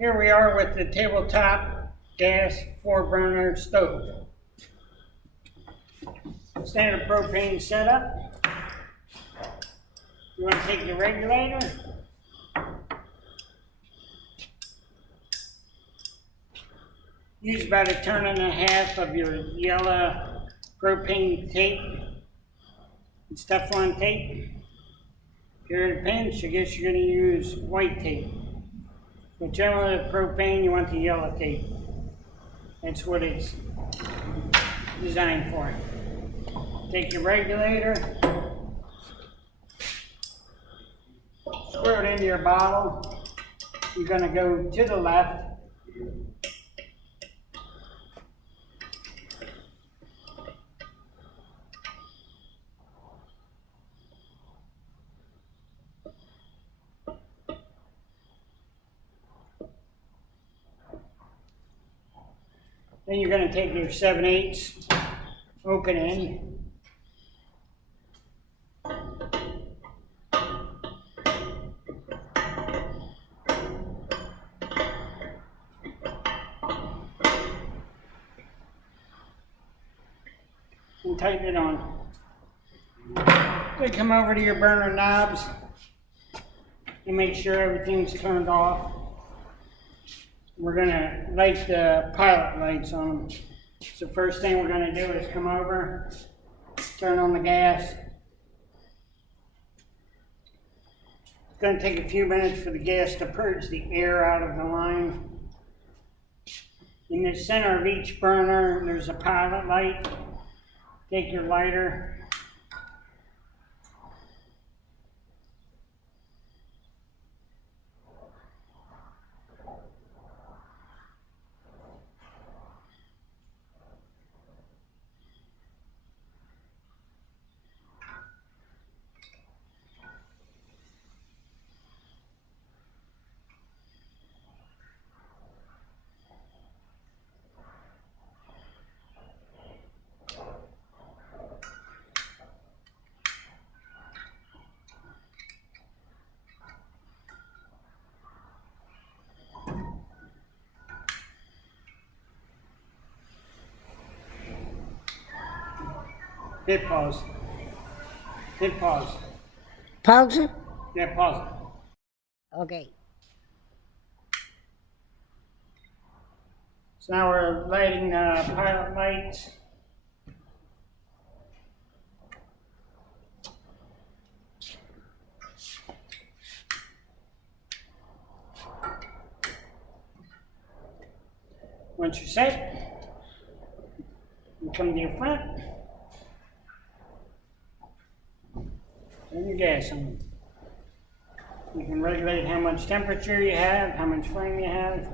Here we are with the tabletop gas 4-burner stove. Standard propane setup. You want to take your regulator, use about 1.5 turns of your yellow propane tape and Teflon tape. If you're at a pinch, I guess you're going to use white tape. But generally with propane, you want the yellow tape. That's what it's designed for. Take your regulator, screw it into your bottle. You're going to go to the left. Then you're going to take your 7/8 open end. And tighten it on. Then come over to your burner knobs and make sure everything's turned off. We're going to light the pilot lights on them. So first thing we're going to do is come over, turn on the gas. It's going to take a few minutes for the gas to purge the air out of the line. In the center of each burner, there's a pilot light. Take your lighter. Hit pause. Hit pause. Pause it? Yeah, pause it. Okay. So now we're lighting the pilot lights. Once you're set, you come to your front. Turn your gas on. You can regulate how much temperature you have, how much flame you have.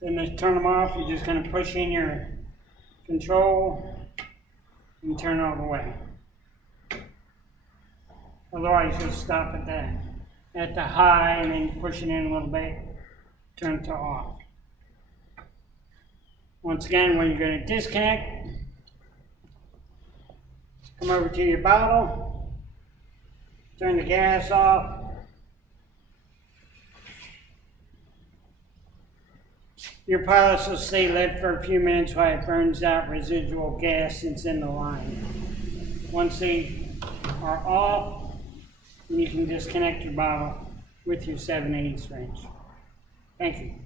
Then to turn them off, you're just going to push in your control and turn it all the way. Otherwise, you'll stop at the high and then push it in a little bit, turn it to off. Once again, when you're going to disconnect, come over to your bottle, turn the gas off. Your pilots will stay lit for a few minutes while it burns out residual gas that's in the line. Once they are off, then you can disconnect your bottle with your 7/8 wrench. Thank you.